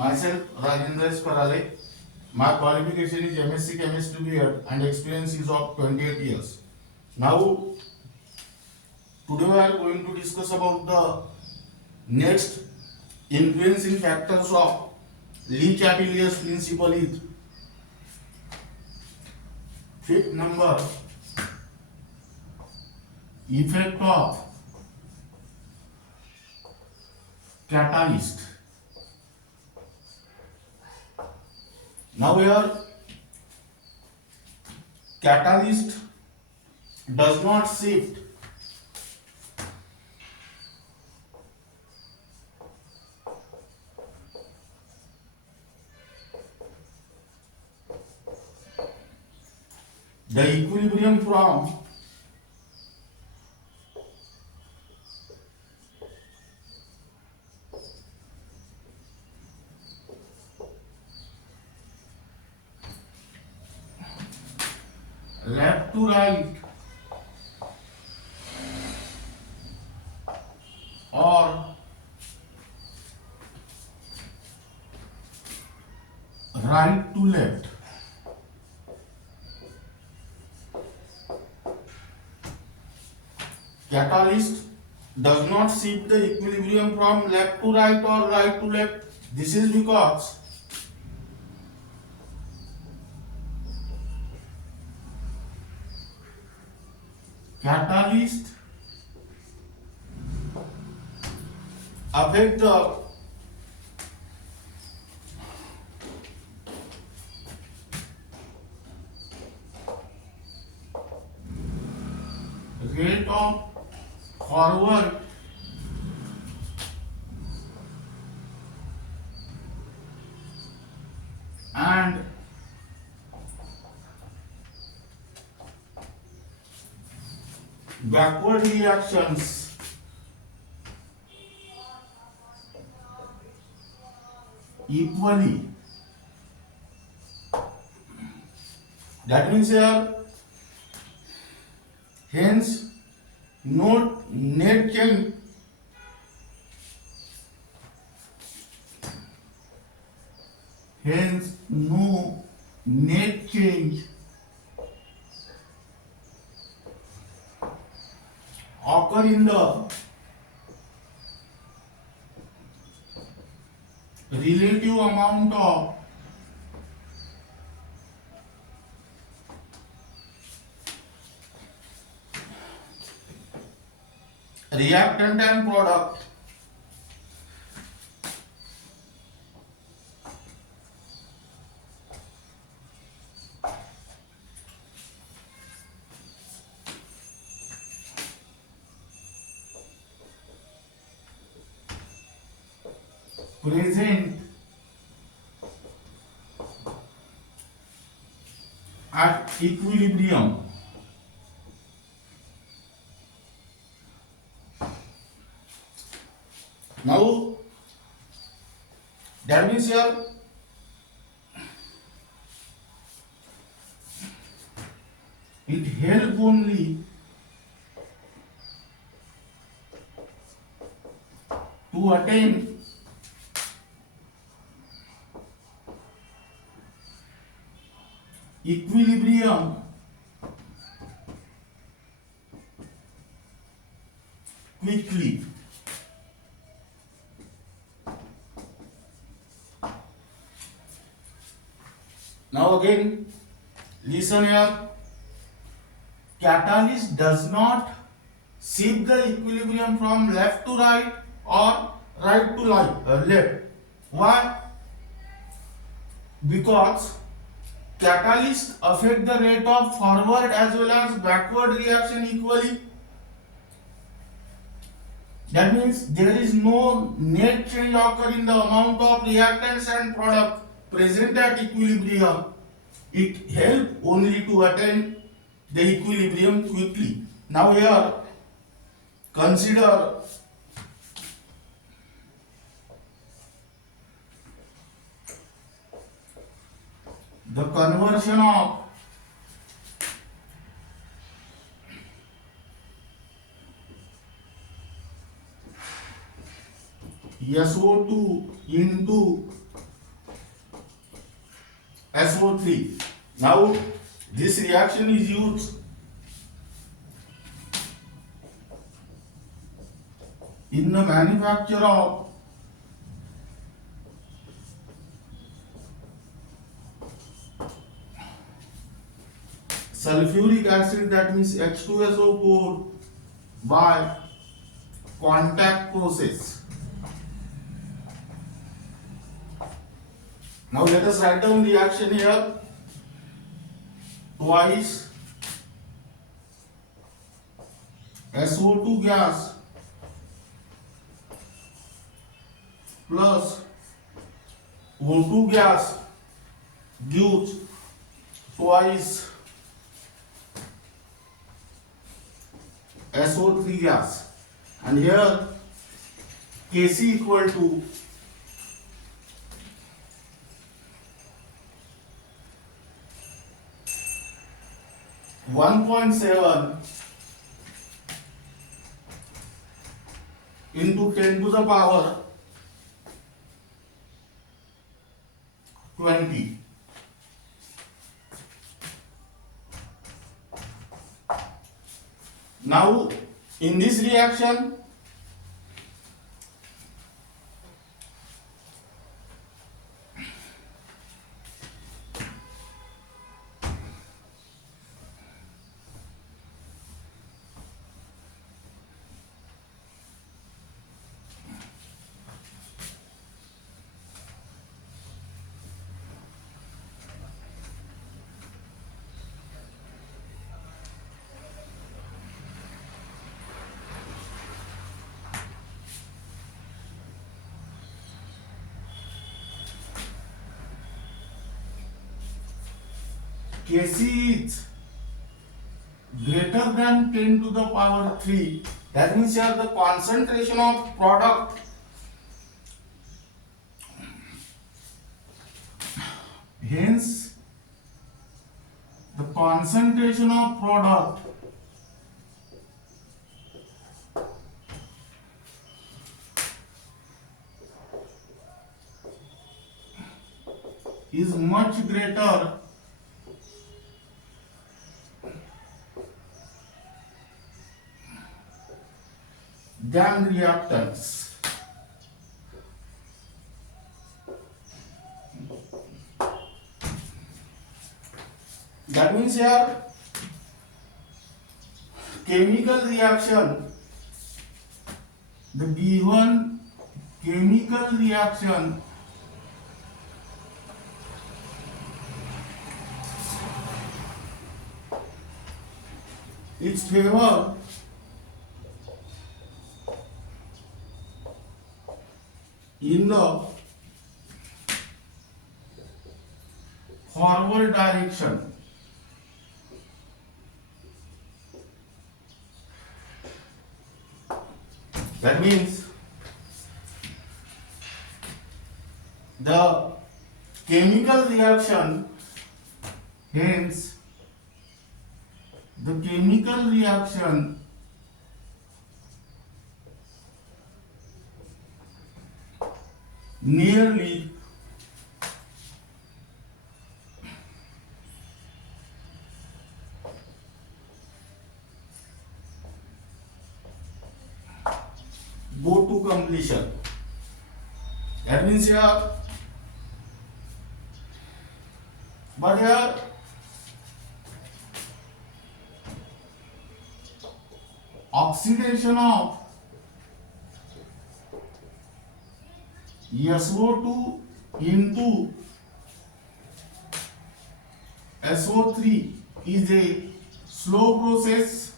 Myself, Rajendra Parale. My qualification is MSc Chemistry B.Ed and experience is of 28 years. Now, today we are going to discuss about the next influencing factors of Le-chatelier's principle is fifth number, effect of catalyst. Now here catalyst does not shift the equilibrium from left to right or right to left. Catalyst does not shift the equilibrium from left to right or right to left. This is because catalyst affect the rate of forward and backward reactions equally. That means here, hence no net change occur in the relative amount of reactant and product present at equilibrium. Now, that means here it help only to attain equilibrium quickly. Now again, listen here. Catalyst does not shift the equilibrium from left to right or right to left. Why? Because catalysts affect the rate of forward as well as backward reaction equally. That means there is no net change occur in the amount of reactants and product present at equilibrium. It helps only to attain the equilibrium quickly. Now here, consider the conversion of SO2 into SO3. Now this reaction is used in the manufacture of sulfuric acid, that means H2SO4, by contact process. Now let us write down reaction here. Twice SO2 gas plus O2 gas gives twice SO3 gas, and here Kc equal to 1.7 into 10 to the power 20. Now in this reaction, Kc is greater than 10 to the power 3. That means here the concentration of product hence the concentration of product is much greater than reactants. That means here chemical reaction, the given chemical reaction its favor in the forward direction. That means the chemical reaction, hence the chemical reaction nearly go to completion. That means here, but here oxidation of SO2 into SO3 is a slow process.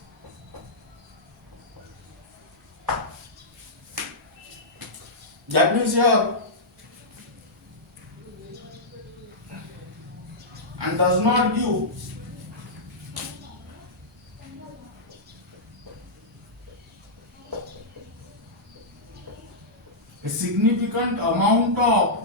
That means here and does not give a significant amount of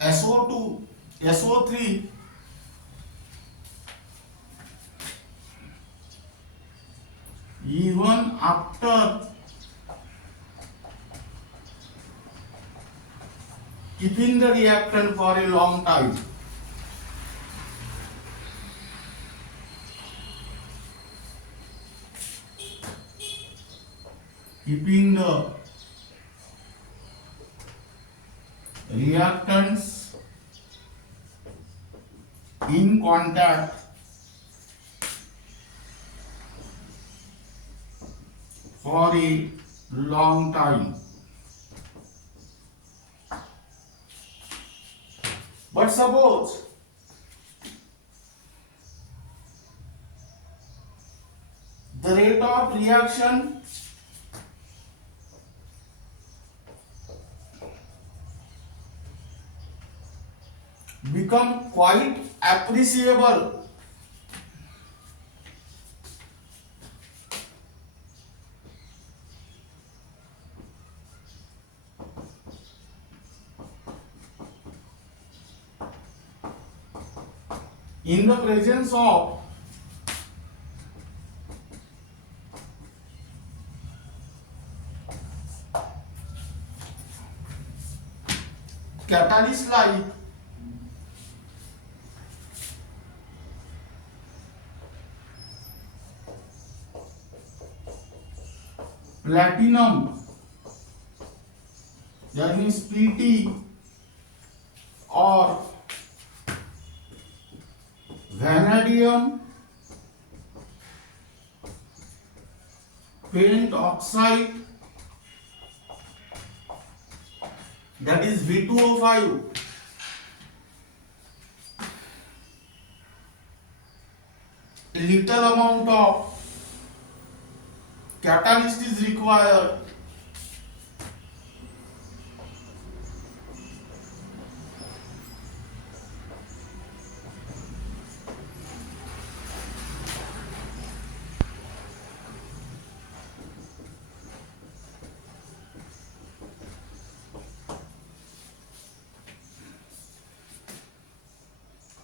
SO2, SO3 after keeping the reactant for a long time. Keeping the reactants in contact for a long time. But suppose the rate of reaction become quite appreciable. In the presence of catalyst like platinum, that means PT, or vanadium paint oxide, that is V2O5, little amount of catalyst is required.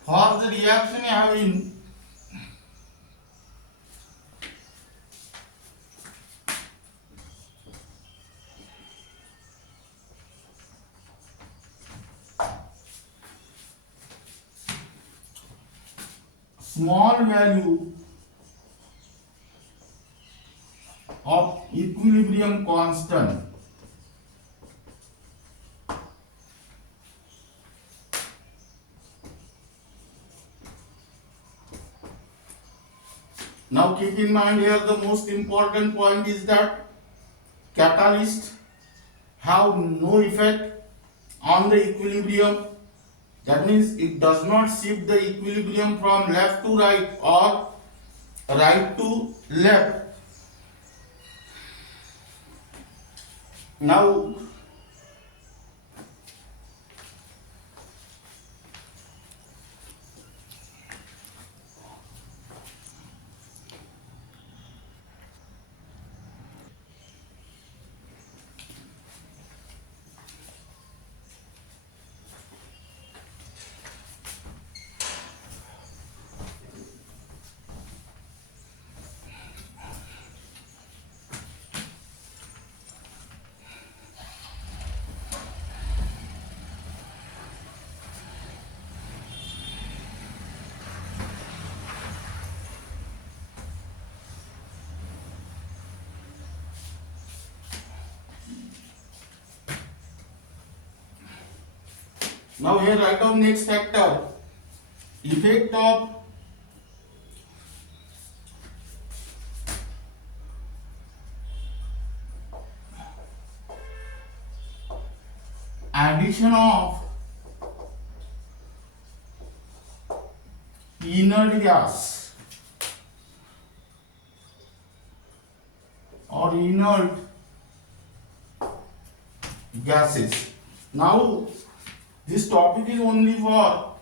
For the reaction having small value of equilibrium constant, now keep in mind here the most important point is that catalyst have no effect on the equilibrium. That means it does not shift the equilibrium from left to right or right to left. Now here write down next factor, effect of addition of inert gas or inert gases. Now this topic is only for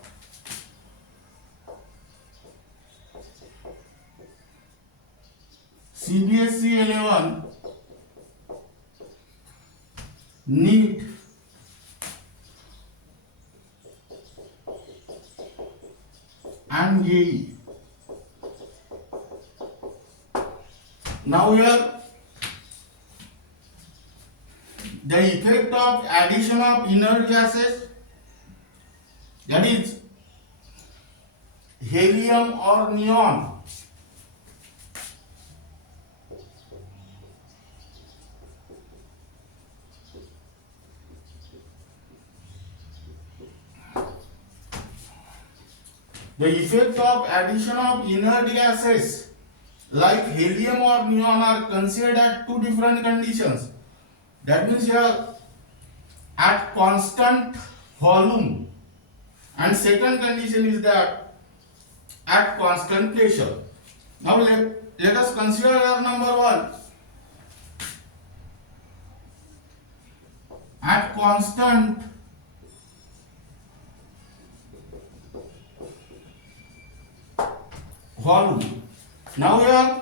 CBSE 11 NEET and JEE. Now here effect of addition of inert gases, that is helium or neon, the effect of addition of inert gases like helium or neon are considered at two different conditions. That means here at constant volume, and second condition is that at constant pressure. Now let us consider number one. At constant volume. Now here,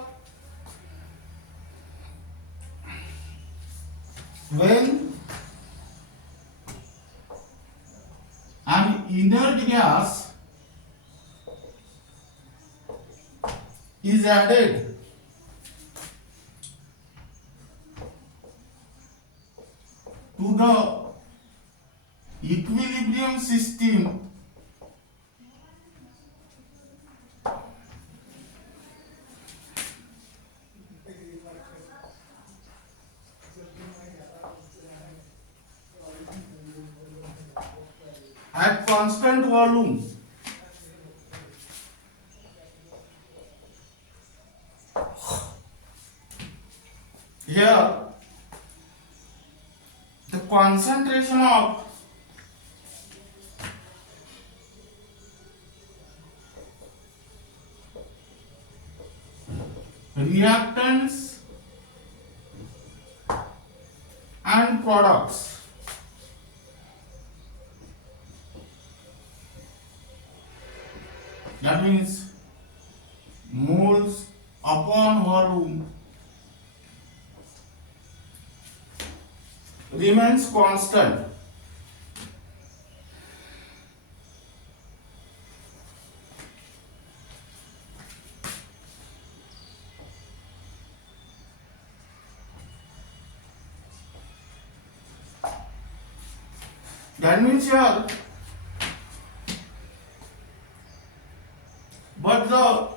when an inert gas is added to the equilibrium system, at constant volume, here the concentration of reactants and products that means moles upon volume remains constant. That means here, but the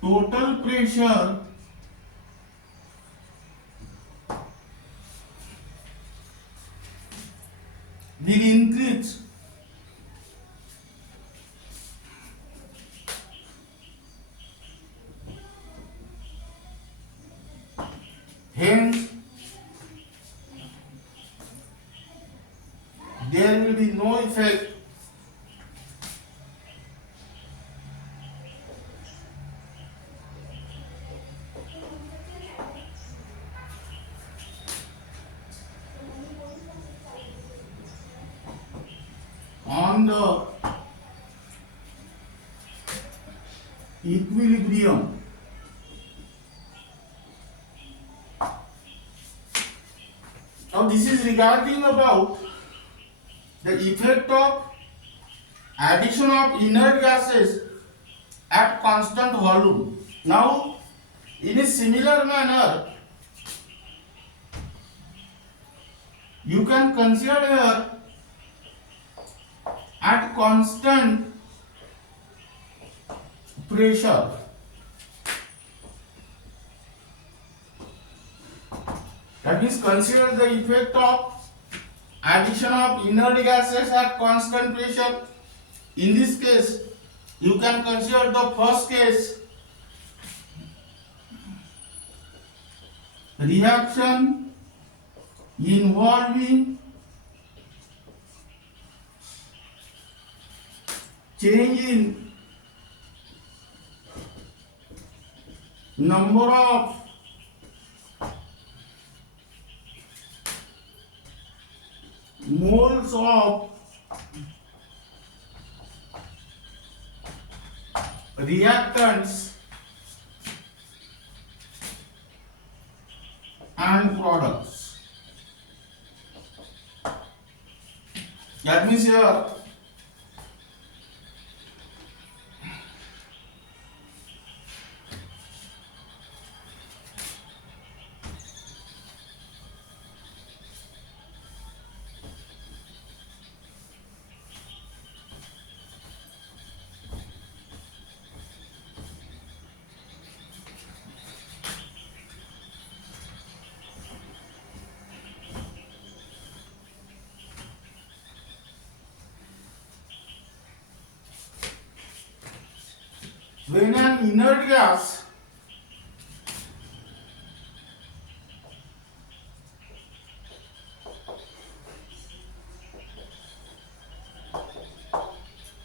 total pressure will increase hence there will be no effect on the equilibrium. Now this is regarding about the effect of addition of inert gases at constant volume. Now in a similar manner you can consider here at constant pressure. That means consider the effect of addition of inert gases at constant pressure. In this case, you can consider the first case, reaction involving change in number of moles of reactants and products. That means here when an inert gas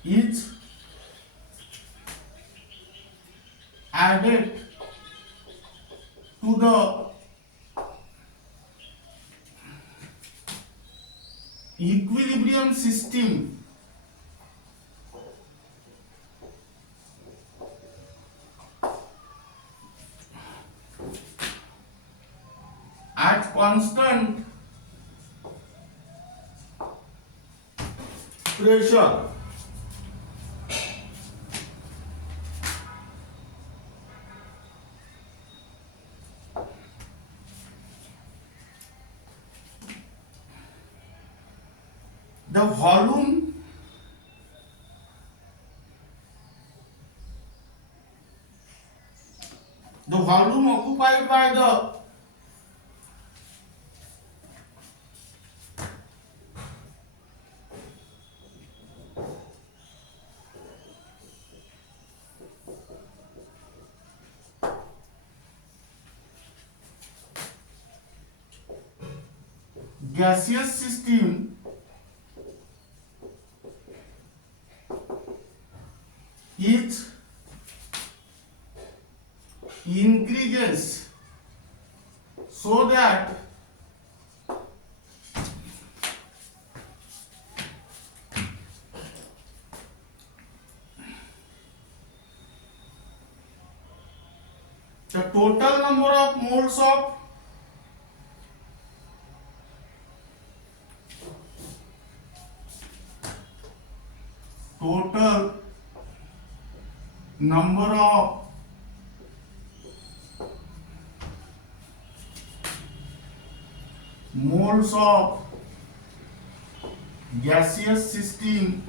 is added to the equilibrium system at constant pressure, the volume occupied by the gaseous system is increases so that the total number of moles of total number of moles of gaseous system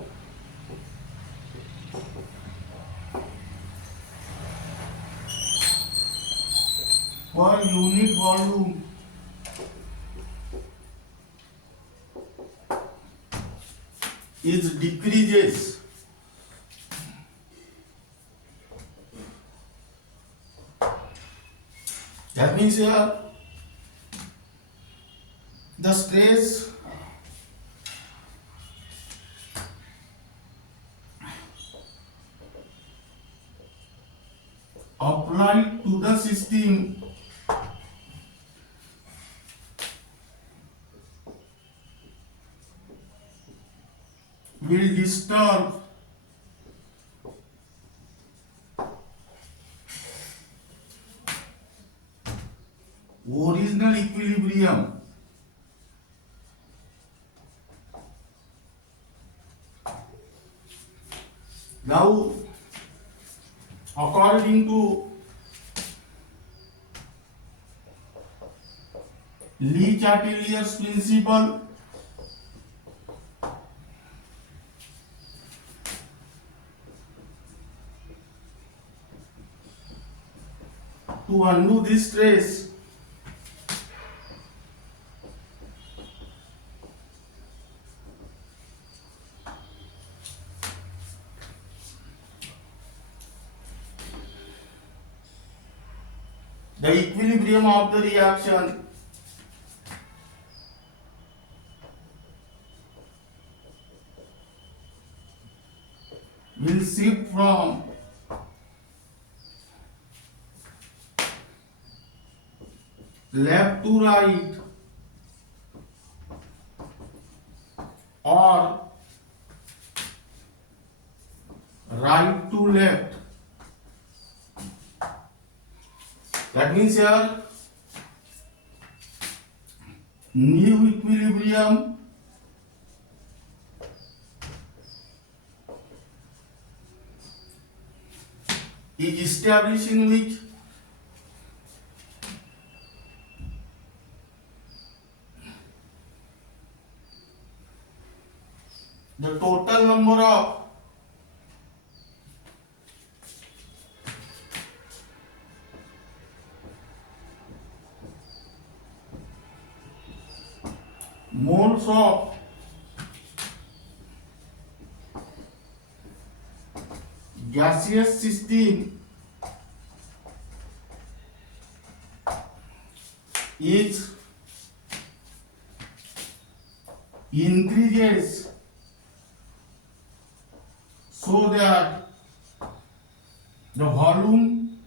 per unit volume is decreases. That means here the stress applied to the system will disturb original equilibrium. Now, according to Le-chatelier's principle, to undo this stress, the equilibrium of the reaction will shift from left to right or right to left. That means here new equilibrium is established in which the total number of moles of gaseous system is increases so that the volume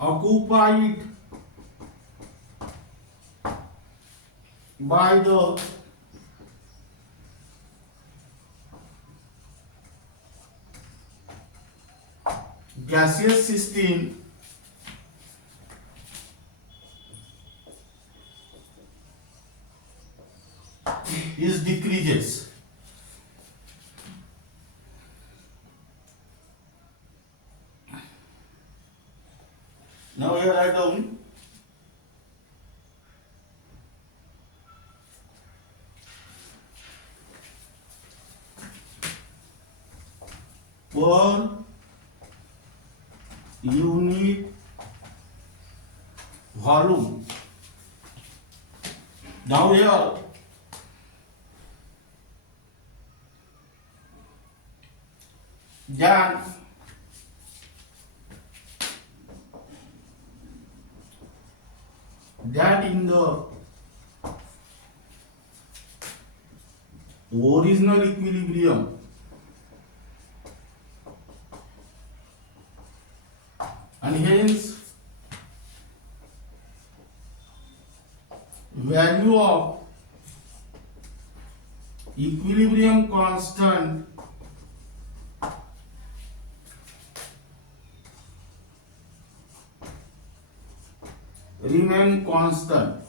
occupied by the gaseous system is decreases. Now here write down per unit volume. Now here then that in the original equilibrium and hence value of equilibrium constant remain constant.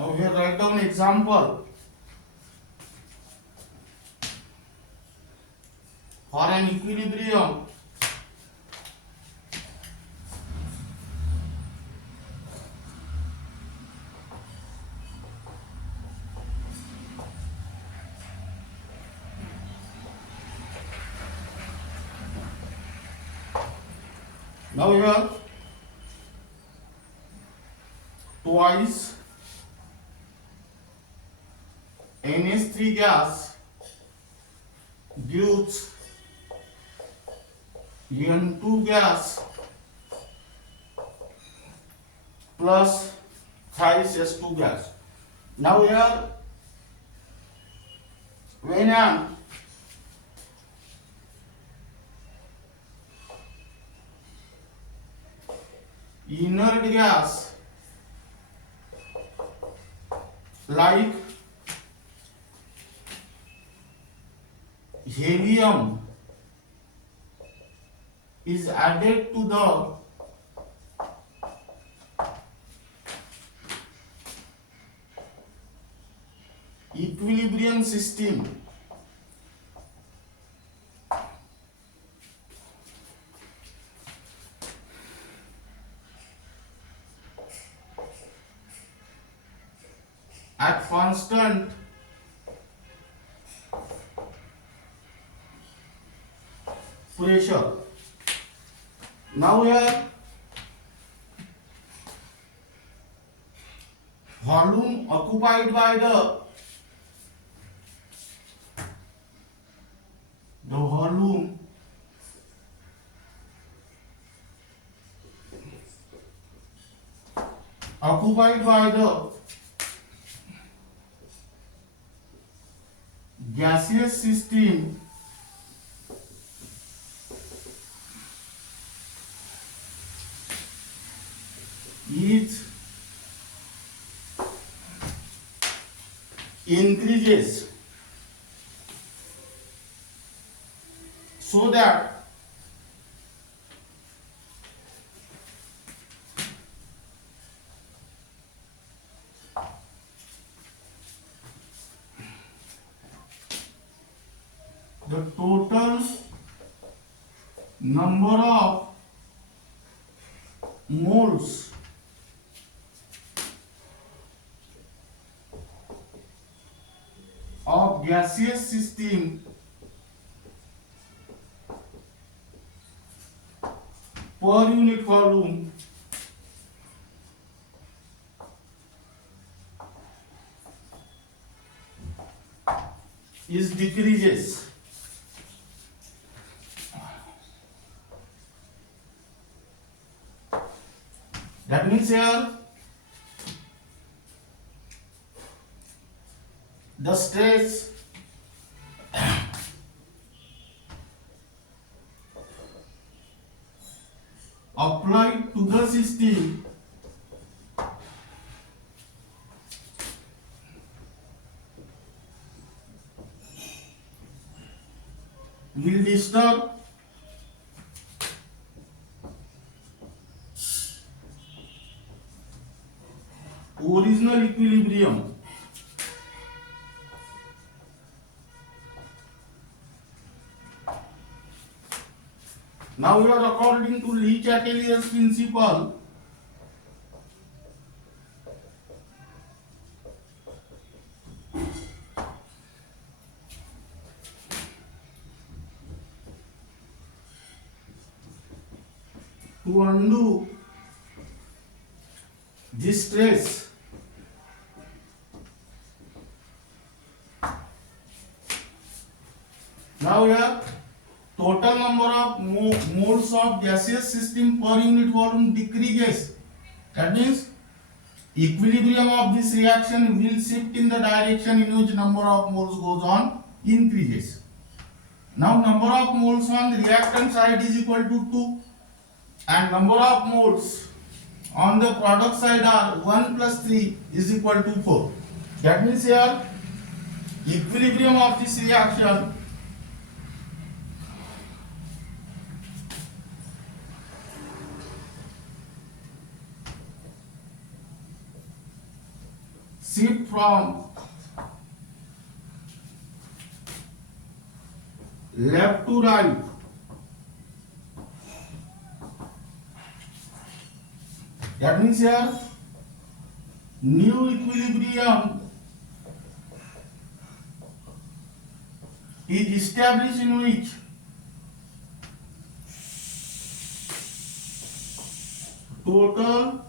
Now here write down example for an equilibrium now here twice NH3 gas gives N2 gas plus thrice S2 gas. Now here when an inert gas like helium is added to the equilibrium system, at constant pressure. Now here volume occupied by the volume occupied by the gaseous system is increases so that the total number of moles of gaseous system per unit volume is decreases. That means here the stress applied to the system will disturb original equilibrium. Now we are according to Le-chatelier's principle. To undo this stress, now here total number of moles of gaseous system per unit volume decreases. That means equilibrium of this reaction will shift in the direction in which number of moles goes on increases. Now number of moles on the reactant side is equal to 2 and number of moles on the product side are 1 plus 3 is equal to 4. That means here equilibrium of this reaction shift from left to right. That means here new equilibrium is established in which total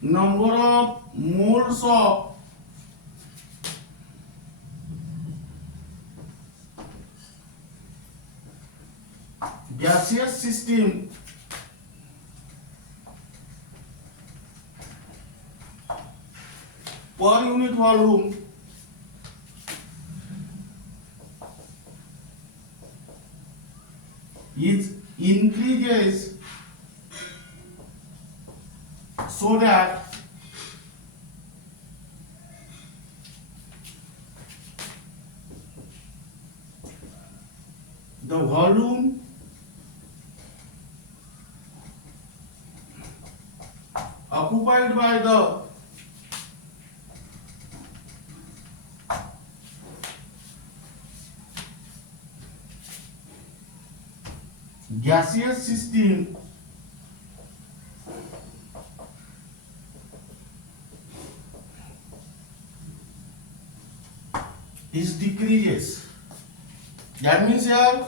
number of moles of gaseous system per unit volume is increases so that the volume occupied by the gaseous system is decreases. That means here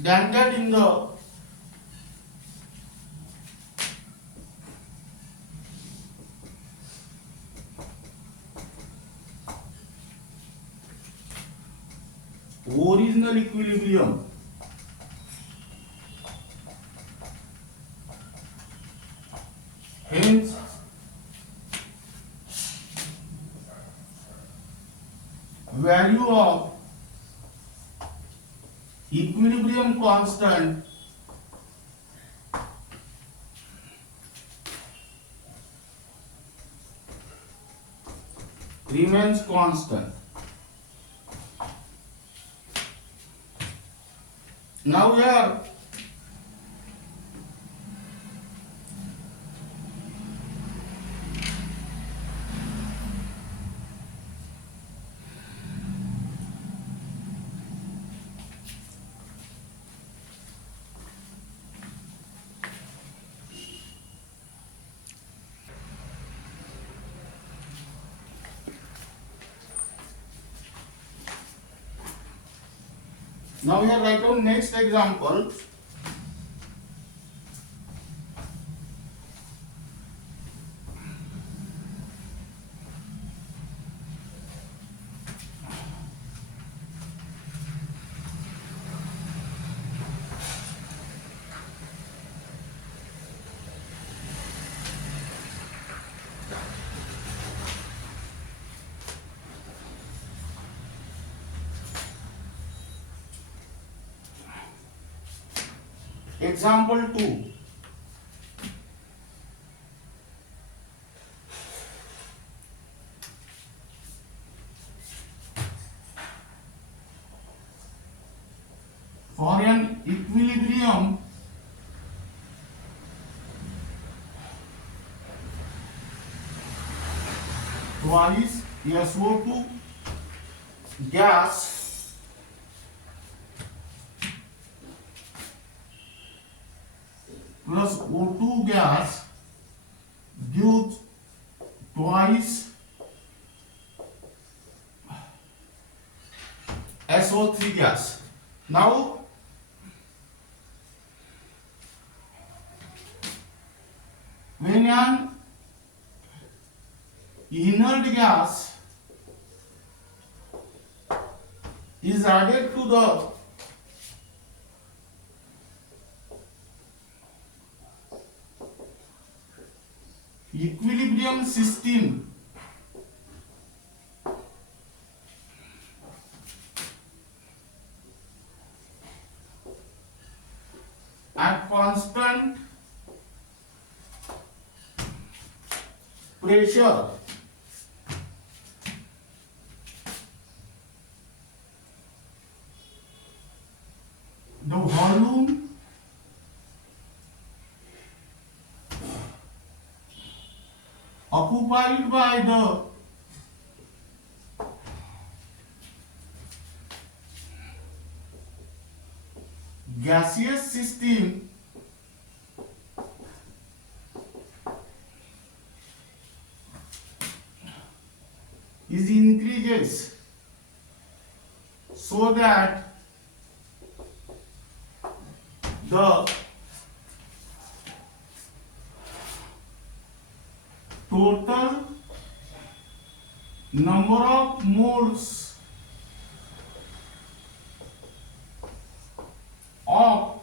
dented in the original equilibrium. Hence value of equilibrium constant remains constant. Now here write down next example. Example 2. For an equilibrium twice SO2 gas plus O2 gas gives twice SO3 gas. Now when an inert gas is added to the equilibrium system, at constant pressure, the volume occupied by the gaseous system is increases so that the total number of moles of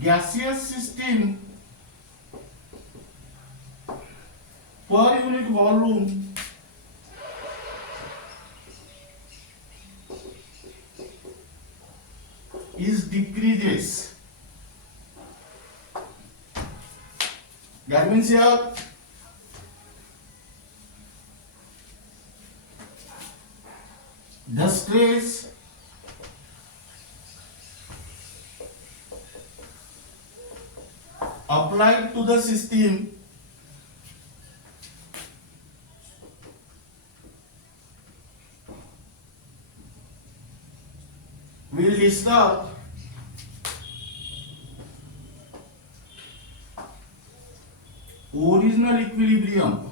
gaseous system per unit volume is decreases. That means here the stress applied to the system will disturb original equilibrium.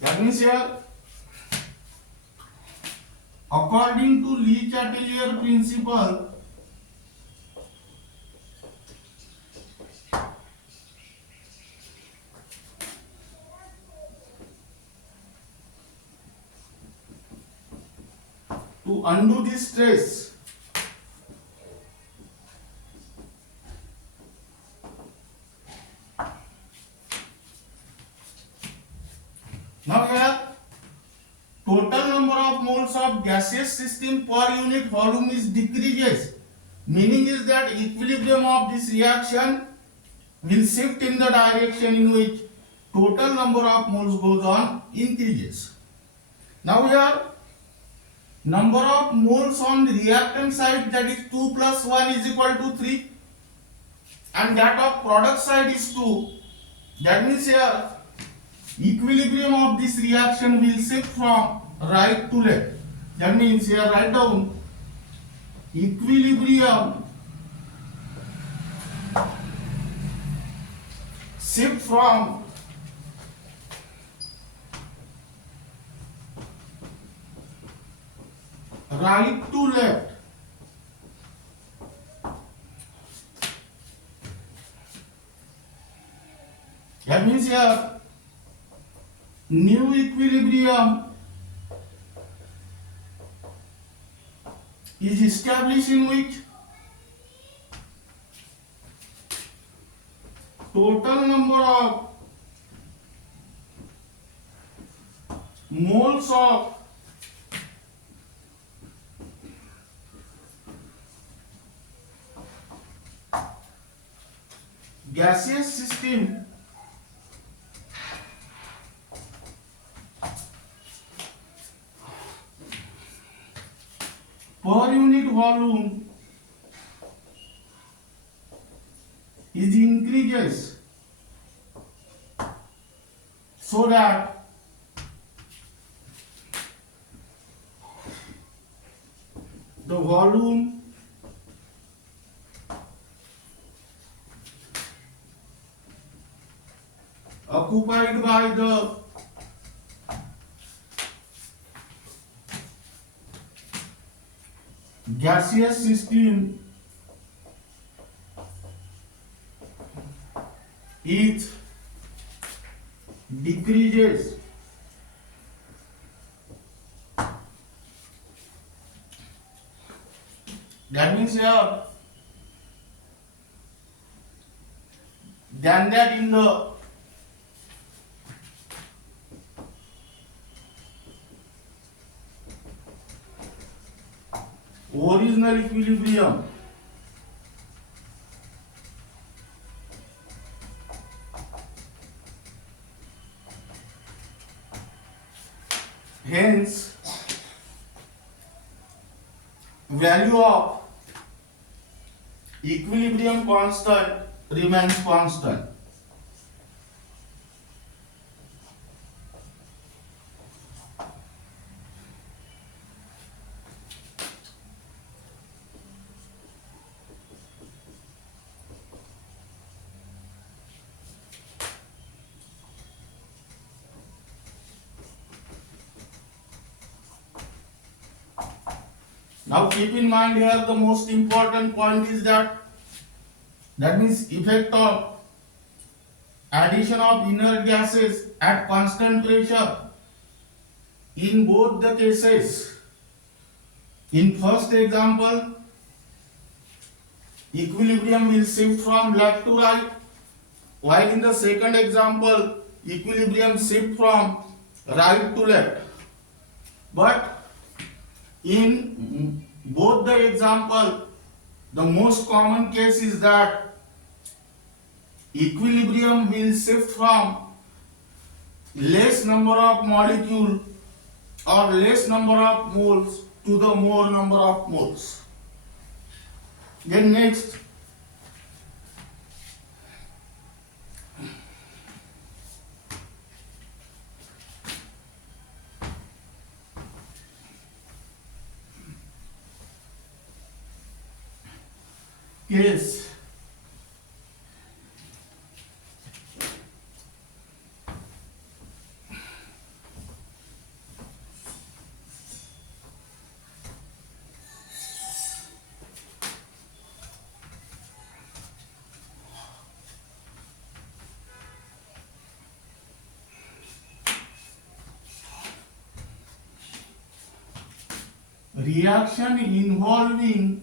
That means here, according to Le-chatelier principle, to undo this stress, now here total number of moles of gaseous system per unit volume is decreases. Meaning is that equilibrium of this reaction will shift in the direction in which total number of moles goes on increases. Now here number of moles on the reactant side, that is 2 plus 1 is equal to 3, and that of product side is 2. That means here equilibrium of this reaction will shift from right to left. That means here write down equilibrium shift from right to left. That means here new equilibrium is established in which total number of moles of gaseous system per unit volume is increases, so that the volume occupied by the gaseous system is decreases. That means here than that in the original equilibrium. Hence, value of equilibrium constant remains constant. Now keep in mind here the most important point is that means effect of addition of inert gases at constant pressure in both the cases. In first example, equilibrium will shift from left to right, while in the second example, equilibrium shift from right to left. But in both the example, the most common case is that equilibrium will shift from less number of molecule or less number of moles to the more number of moles. Then next, case reaction involving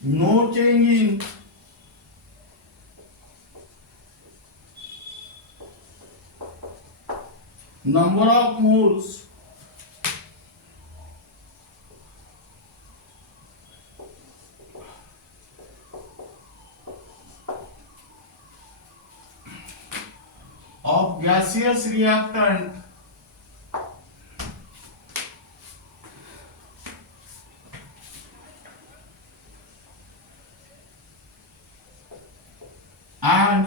no change in number of moles of gaseous reactant and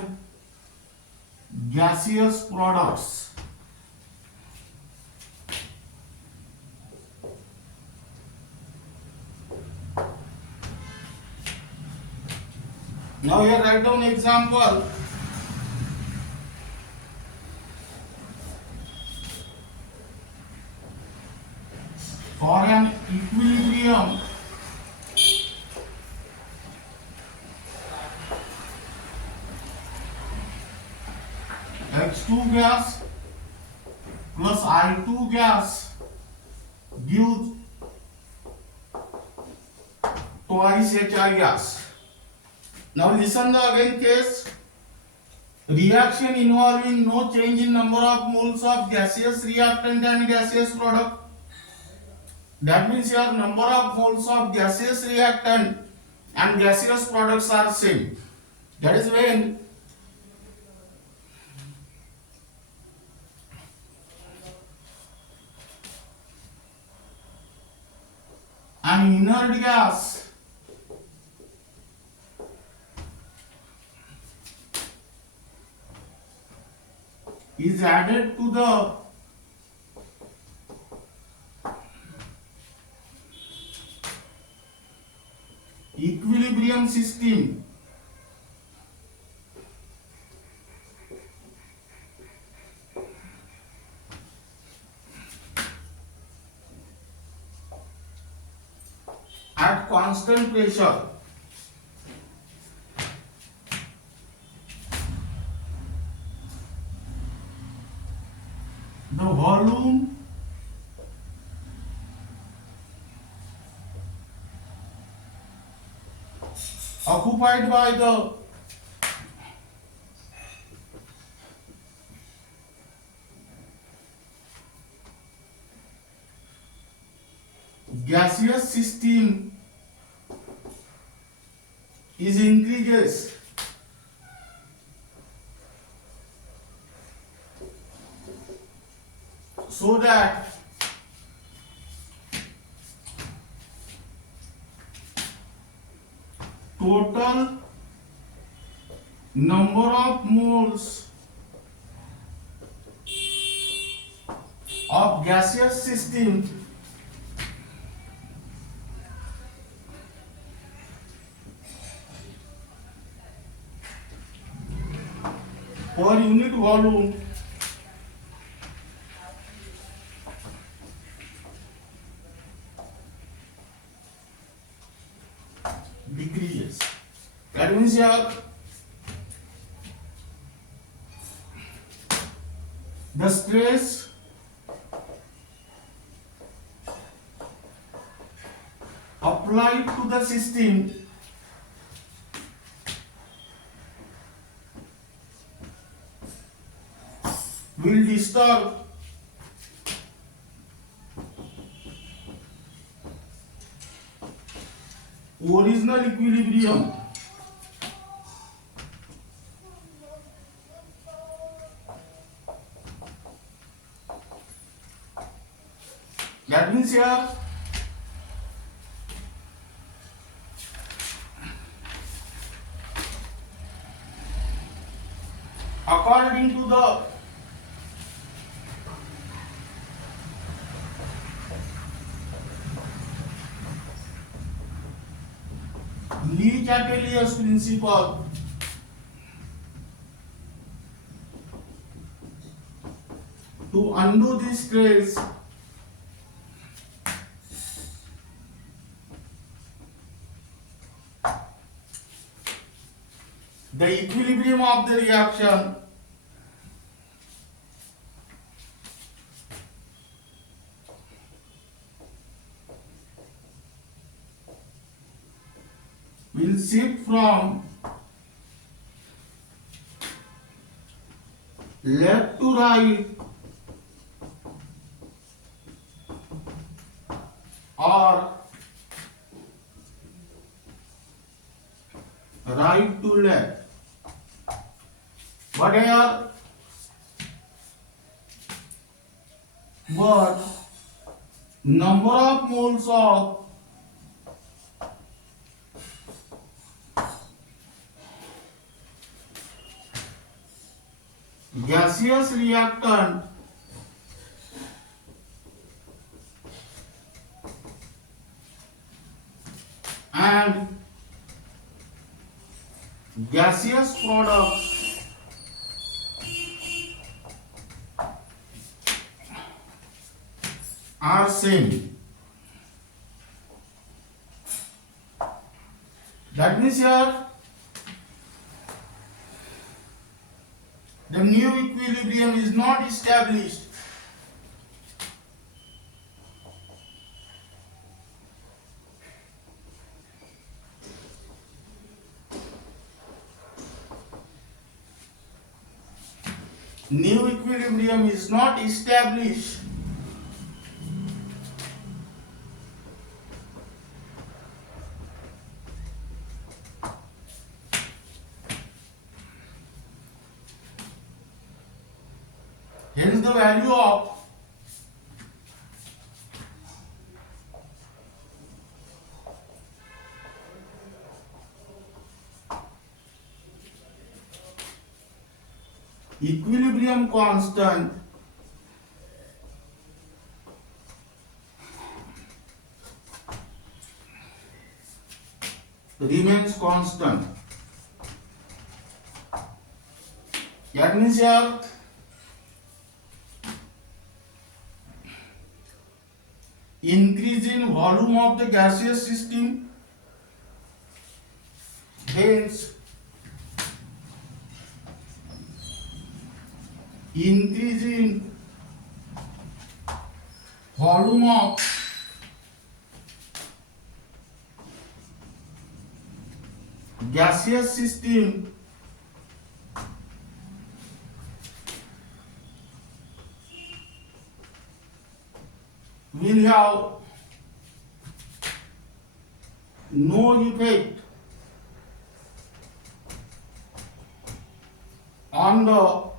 gaseous products. Now here write down example. For an equilibrium H2 gas plus I2 gas gives twice HI gas. Now listen the again case. Reaction involving no change in number of moles of gaseous reactant and gaseous product. That means your number of moles of gaseous reactant and gaseous products are same. That is when an inert gas is added to the equilibrium system. At constant pressure. The volume occupied by the gaseous system is increases so that total number of moles of gaseous system per unit volume decreases. That means here the stress applied to the system will disturb original equilibrium. That means here according to the Le-chatelier's principle, to undo this stress, the equilibrium of the reaction will shift from left to right or right to left. But here, but number of moles of gaseous reactant and gaseous products are same. That means here the new equilibrium is not established. New equilibrium is not established. Hence the value of equilibrium constant remains constant. That means here increase in volume of the gaseous system, hence increase in volume of gaseous system will have no effect on the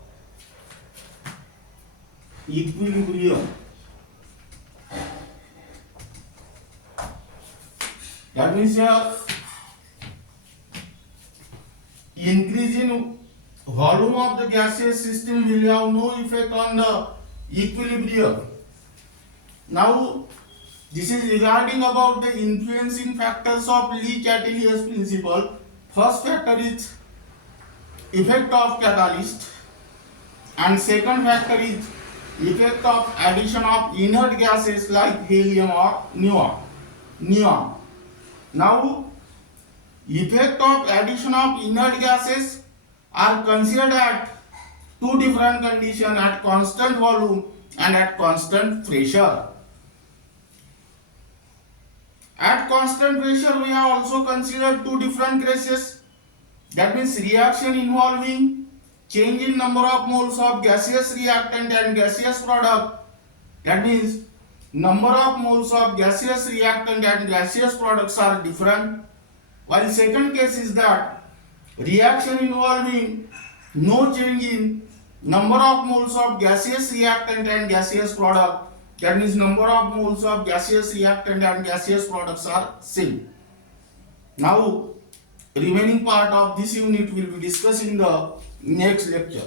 equilibrium. That means here increase in volume of the gaseous system will have no effect on the equilibrium. Now this is regarding about the influencing factors of Le-Chatelier's principle. First factor is effect of catalyst, and second factor is effect of addition of inert gases like helium or neon. Now effect of addition of inert gases are considered at two different conditions, at constant volume and at constant pressure. At constant pressure we have also considered two different cases. That means reaction involving change in number of moles of gaseous reactant and gaseous product. That means number of moles of gaseous reactant and gaseous products are different. While second case is that reaction involving no change in number of moles of gaseous reactant and gaseous product. That means number of moles of gaseous reactant and gaseous products are same. Now remaining part of this unit will be discussed in the next lecture.